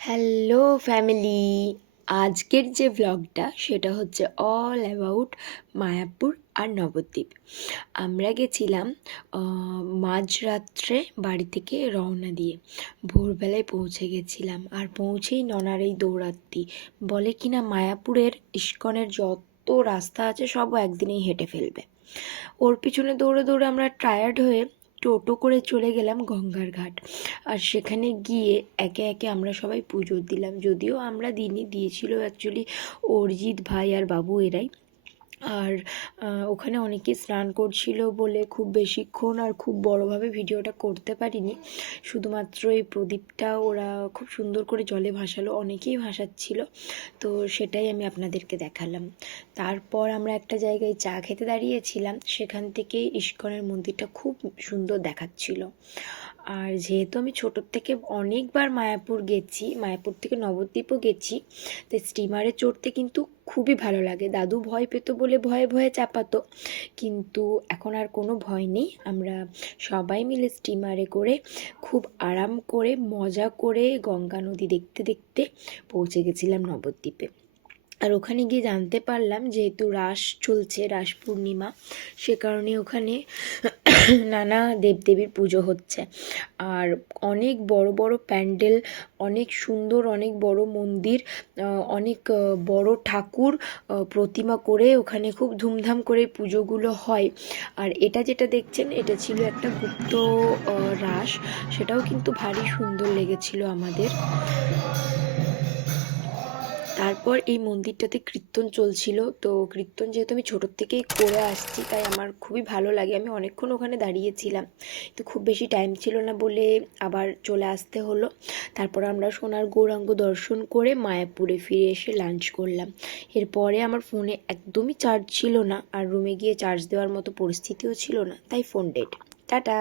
Hello family, আজকের যে ব্লগটা সেটা হচ্ছে অল অ্যাবাউট মায়াপুর আর নবদ্বীপ। আমরা গেছিলাম মাঝরাত্রে বাড়ি থেকে রওনা দিয়ে ভোরবেলায় পৌঁছে গেছিলাম। আর পৌঁছেই ননার এই দৌড়াত্তি, বলে কিনা মায়াপুরের ইস্কনের যত রাস্তা আছে সব একদিনেই হেঁটে ফেলবে। ওর পিছনে দৌড়ে দৌড়ে আমরা টায়ার্ড হয়ে টোটো করে চলে গেলাম গঙ্গার ঘাট। আর সেখানে গিয়ে একে একে আমরা সবাই পুজো দিলাম, যদিও আমরা দিনই দিয়েছিল অ্যাকচুয়ালি অরিজিৎ ভাই আর বাবু এরাই। আর ওখানে অনেকে স্নান করছিল বলে খুব বেশিক্ষণ আর খুব বড়োভাবে ভিডিওটা করতে পারিনি। শুধুমাত্র এই প্রদীপটা ওরা খুব সুন্দর করে জলে ভাসালো, অনেকেই ভাসাচ্ছিল, তো সেটাই আমি আপনাদেরকে দেখালাম। তারপর আমরা একটা জায়গায় চা খেতে দাঁড়িয়েছিলাম, সেখান থেকে ইস্কনের মন্দিরটা খুব সুন্দর দেখাচ্ছিল। আর যেহেতু আমি ছোটোর থেকে অনেকবার মায়াপুর গেছি, মায়াপুর থেকে নবদ্বীপও গেছি, তো স্টিমারে চড়তে কিন্তু খুবই ভালো লাগে। দাদু ভয় পেত বলে ভয়ে ভয়ে চাপাতো, কিন্তু এখন আর কোনো ভয় নেই। আমরা সবাই মিলে স্টিমারে করে খুব আরাম করে মজা করে গঙ্গা নদী দেখতে দেখতে পৌঁছে গেছিলাম নবদ্বীপে। আর ওখানে গিয়ে জানতে পারলাম যেহেতু রাস চলছে, রাস পূর্ণিমা, সে কারণে ওখানে নানা দেবদেবীর পুজো হচ্ছে। আর অনেক বড় বড় প্যান্ডেল, অনেক সুন্দর, অনেক বড় মন্দির, অনেক বড় ঠাকুর প্রতিমা করে ওখানে খুব ধুমধাম করে পুজোগুলো হয়। আর এটা যেটা দেখছেন এটা ছিল একটা গুপ্ত রাস, সেটাও কিন্তু ভারী সুন্দর লেগেছিল আমাদের। তারপর এই মন্দিরটাতে কীর্তন চলছিল, তো কীর্তন যেহেতু আমি ছোটোর থেকেই করে আসছি তাই আমার খুবই ভালো লাগে। আমি অনেকক্ষণ ওখানে দাঁড়িয়েছিলাম, তো খুব বেশি টাইম ছিল না বলে আবার চলে আসতে হলো। তারপর আমরা সোনার গৌরাঙ্গ দর্শন করে মায়াপুরে ফিরে এসে লাঞ্চ করলাম। এরপরে আমার ফোনে একদমই চার্জ ছিল না, আর রুমে গিয়ে চার্জ দেওয়ার মতো পরিস্থিতিও ছিল না, তাই ফোন ডেড। টাটা।